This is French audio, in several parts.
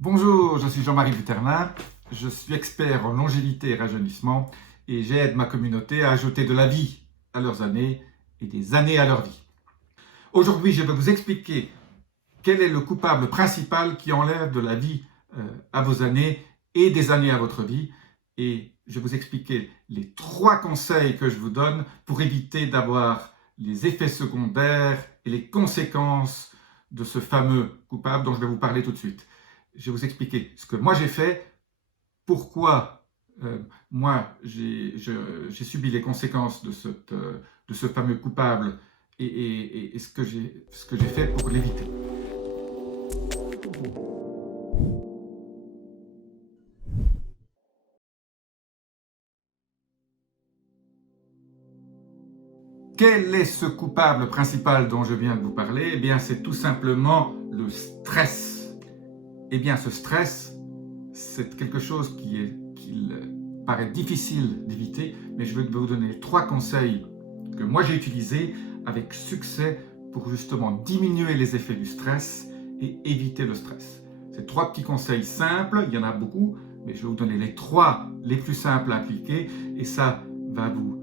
Bonjour, je suis Jean-Marie Buternin, je suis expert en longévité et rajeunissement et j'aide ma communauté à ajouter de la vie à leurs années et des années à leur vie. Aujourd'hui, je vais vous expliquer quel est le coupable principal qui enlève de la vie à vos années et des années à votre vie, et je vais vous expliquer les 3 conseils que je vous donne pour éviter d'avoir les effets secondaires et les conséquences de ce fameux coupable dont je vais vous parler tout de suite. Je vais vous expliquer ce que moi j'ai fait, pourquoi moi j'ai subi les conséquences de ce fameux coupable et ce que j'ai fait pour l'éviter. Quel est ce coupable principal dont je viens de vous parler? Eh bien, c'est tout simplement le stress. Eh bien, ce stress, c'est quelque chose qu'il paraît difficile d'éviter, mais je vais vous donner 3 conseils que moi j'ai utilisés avec succès pour justement diminuer les effets du stress et éviter le stress. C'est 3 petits conseils simples, il y en a beaucoup, mais je vais vous donner les 3 les plus simples à appliquer et ça va vous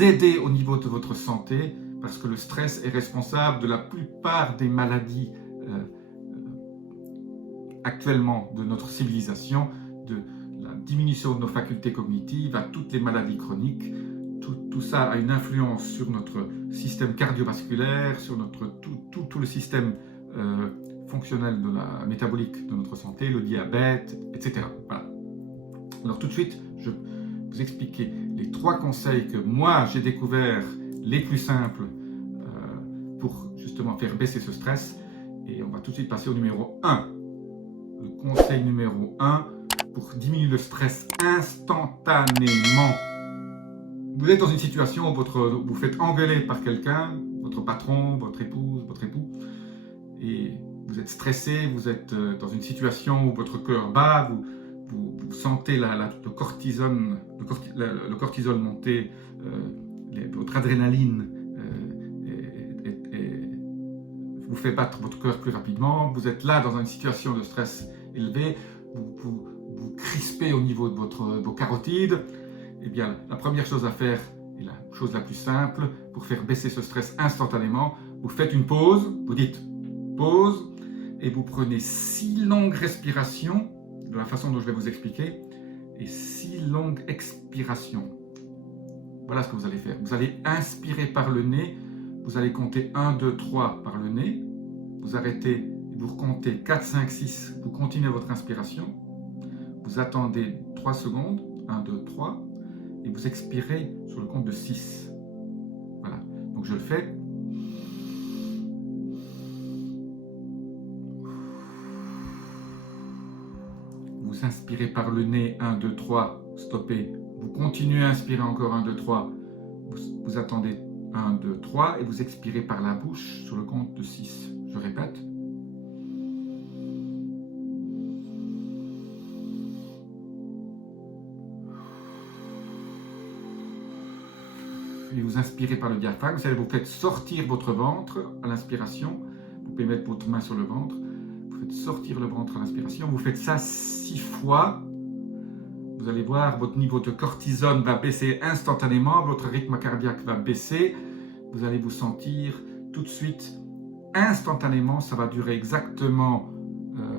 aider au niveau de votre santé parce que le stress est responsable de la plupart des maladies actuellement de notre civilisation, de la diminution de nos facultés cognitives à toutes les maladies chroniques. Tout ça a une influence sur notre système cardiovasculaire, sur tout le système fonctionnel de la métabolique de notre santé, le diabète, etc. Voilà. Alors tout de suite, je vais vous expliquer les 3 conseils que moi j'ai découverts les plus simples pour justement faire baisser ce stress. Et on va tout de suite passer au numéro 1. Le conseil numéro 1 pour diminuer le stress instantanément. Vous êtes dans une situation où vous faites engueuler par quelqu'un, votre patron, votre épouse, votre époux, et vous êtes stressé, vous êtes dans une situation où votre cœur bat, vous sentez le cortisol monter, votre adrénaline vous fait battre votre cœur plus rapidement, vous êtes là dans une situation de stress élevé, vous crispez au niveau de vos carotides. Eh bien, la première chose à faire, et la chose la plus simple, pour faire baisser ce stress instantanément, vous faites une pause, vous dites pause, et vous prenez 6 longues respirations, de la façon dont je vais vous expliquer, et 6 longues expirations. Voilà ce que vous allez faire. Vous allez inspirer par le nez, vous allez compter 1, 2, 3 par le nez, vous arrêtez, vous recomptez 4, 5, 6, vous continuez votre inspiration, vous attendez 3 secondes, 1, 2, 3, et vous expirez sur le compte de 6. Voilà, donc je le fais. Vous inspirez par le nez, 1, 2, 3, stoppez. Vous continuez à inspirer encore 1, 2, 3, vous attendez 1, 2, 3, et vous expirez par la bouche sur le compte de 6. Je répète. Et vous inspirez par le diaphragme, vous faites sortir votre ventre à l'inspiration, vous pouvez mettre votre main sur le ventre, vous faites sortir le ventre à l'inspiration, vous faites ça 6 fois, vous allez voir, votre niveau de cortisone va baisser instantanément, votre rythme cardiaque va baisser, vous allez vous sentir tout de suite, instantanément, ça va durer exactement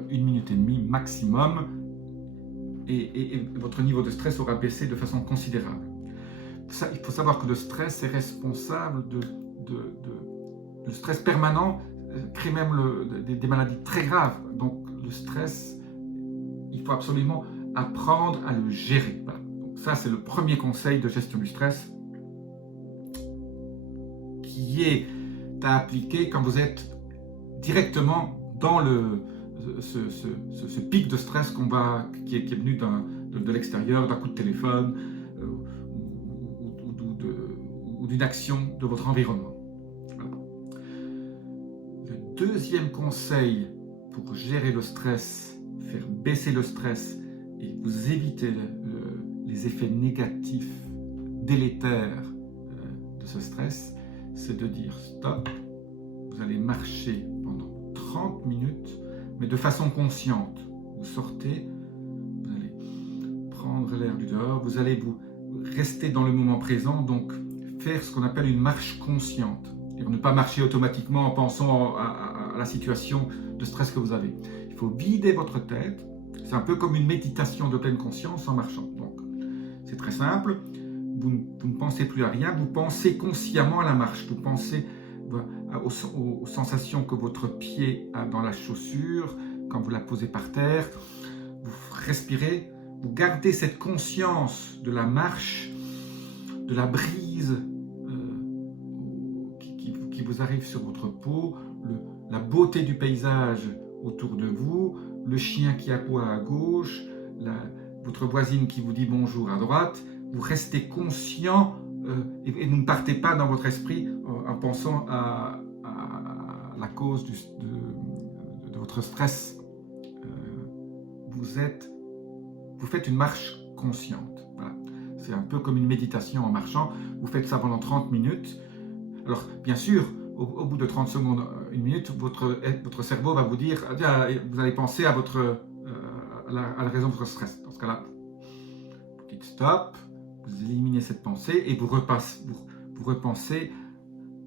1 minute et demie maximum, et votre niveau de stress aura baissé de façon considérable. Ça, il faut savoir que le stress est responsable le stress permanent crée même des maladies très graves. Donc le stress, il faut absolument apprendre à le gérer. Voilà. Donc ça, c'est le premier conseil de gestion du stress qui est à appliquer quand vous êtes directement dans ce pic de stress qui est venu de l'extérieur, d'un coup de téléphone, ou d'une action de votre environnement. Voilà. Le deuxième conseil pour gérer le stress, faire baisser le stress et vous éviter les effets négatifs, délétères de ce stress, c'est de dire stop, vous allez marcher pendant 30 minutes, mais de façon consciente. vous sortez, vous allez prendre l'air du dehors, vous allez vous rester dans le moment présent, donc faire ce qu'on appelle une marche consciente. Et ne pas marcher automatiquement en pensant à la situation de stress que vous avez. Il faut vider votre tête, c'est un peu comme une méditation de pleine conscience en marchant. Donc, c'est très simple, vous ne pensez plus à rien, vous pensez consciemment à la marche, vous pensez aux sensations que votre pied a dans la chaussure, quand vous la posez par terre, vous respirez, vous gardez cette conscience de la marche, de la brise qui vous arrive sur votre peau, la beauté du paysage autour de vous, le chien qui aboie à gauche, votre voisine qui vous dit bonjour à droite. Vous restez conscient et vous ne partez pas dans votre esprit en pensant à la cause de votre stress. Vous faites une marche consciente. Voilà. C'est un peu comme une méditation en marchant. Vous faites ça pendant 30 minutes. Alors, bien sûr, au bout de 30 secondes, une minute, votre cerveau va vous dire, vous allez penser à la raison de votre stress. Dans ce cas-là, vous dites stop, vous éliminez cette pensée et vous repensez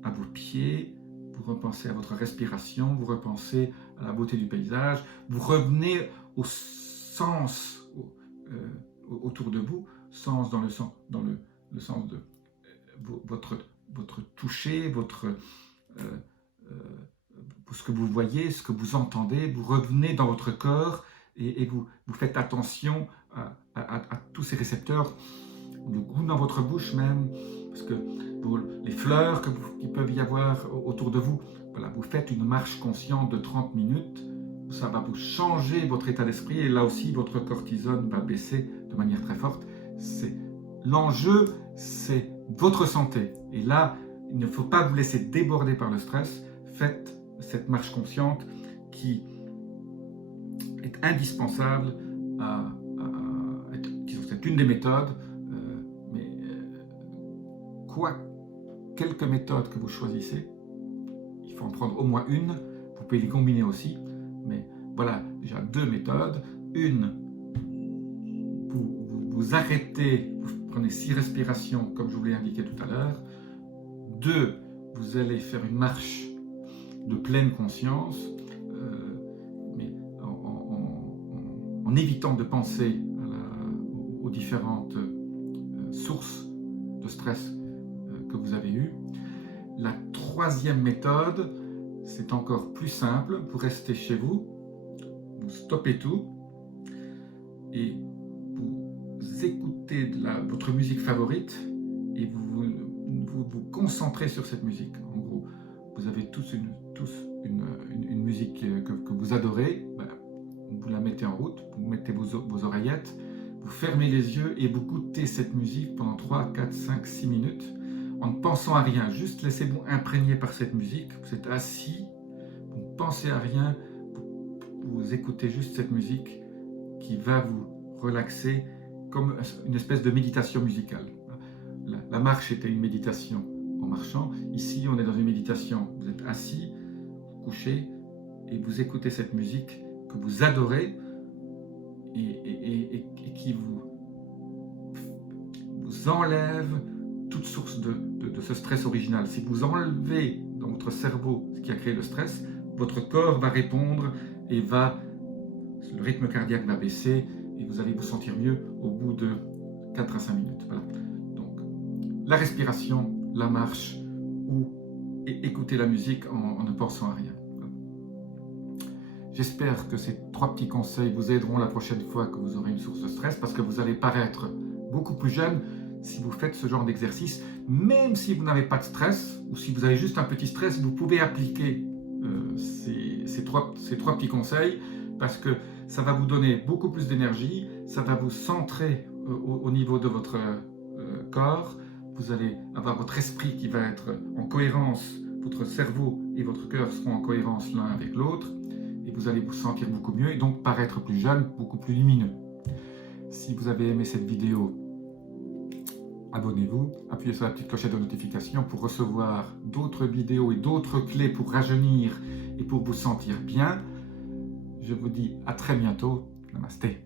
à vos pieds, vous repensez à votre respiration, vous repensez à la beauté du paysage, vous revenez au sens autour de vous, sens dans le sens de votre toucher, ce que vous voyez, ce que vous entendez, vous revenez dans votre corps et vous faites attention à tous ces récepteurs, le goût dans votre bouche même, parce que les fleurs qui peuvent y avoir autour de vous, voilà, vous faites une marche consciente de 30 minutes, ça va vous changer votre état d'esprit et là aussi votre cortisone va baisser de manière très forte. L'enjeu, c'est votre santé. Et là, il ne faut pas vous laisser déborder par le stress. Faites cette marche consciente qui est indispensable. C'est une des méthodes, mais quelques méthodes que vous choisissez, il faut en prendre au moins une. Vous pouvez les combiner aussi, mais voilà déjà 2 méthodes. Une, vous arrêtez, vous prenez 6 respirations comme je vous l'ai indiqué tout à l'heure. 2, vous allez faire une marche de pleine conscience, mais en évitant de penser aux différentes sources de stress que vous avez eues. La 3e méthode, c'est encore plus simple. Vous restez chez vous, vous stoppez tout et vous écoutez votre musique favorite et vous concentrez sur cette musique. En gros, vous avez tous une musique que vous adorez, vous la mettez en route, vous mettez vos oreillettes, vous fermez les yeux et vous écoutez cette musique pendant 3, 4, 5, 6 minutes en ne pensant à rien. Juste laissez-vous imprégner par cette musique. Vous êtes assis, vous ne pensez à rien, vous écoutez juste cette musique qui va vous relaxer comme une espèce de méditation musicale. La marche était une méditation en marchant. Ici, on est dans une méditation. Vous êtes assis, vous couchez et vous écoutez cette musique que vous adorez et qui vous enlève toute source de ce stress original. Si vous enlevez dans votre cerveau ce qui a créé le stress, votre corps va répondre et le rythme cardiaque va baisser et vous allez vous sentir mieux au bout de 4 à 5 minutes. Voilà. Donc, la respiration, la marche ou écouter la musique en ne pensant à rien. Voilà. J'espère que ces 3 petits conseils vous aideront la prochaine fois que vous aurez une source de stress parce que vous allez paraître beaucoup plus jeune si vous faites ce genre d'exercice. Même si vous n'avez pas de stress ou si vous avez juste un petit stress, vous pouvez appliquer ces trois petits conseils parce que ça va vous donner beaucoup plus d'énergie, ça va vous centrer au niveau de votre corps, vous allez avoir votre esprit qui va être en cohérence, votre cerveau et votre cœur seront en cohérence l'un avec l'autre et vous allez vous sentir beaucoup mieux et donc paraître plus jeune, beaucoup plus lumineux. Si vous avez aimé cette vidéo, abonnez-vous, appuyez sur la petite clochette de notification pour recevoir d'autres vidéos et d'autres clés pour rajeunir et pour vous sentir bien. Je vous dis à très bientôt. Namasté.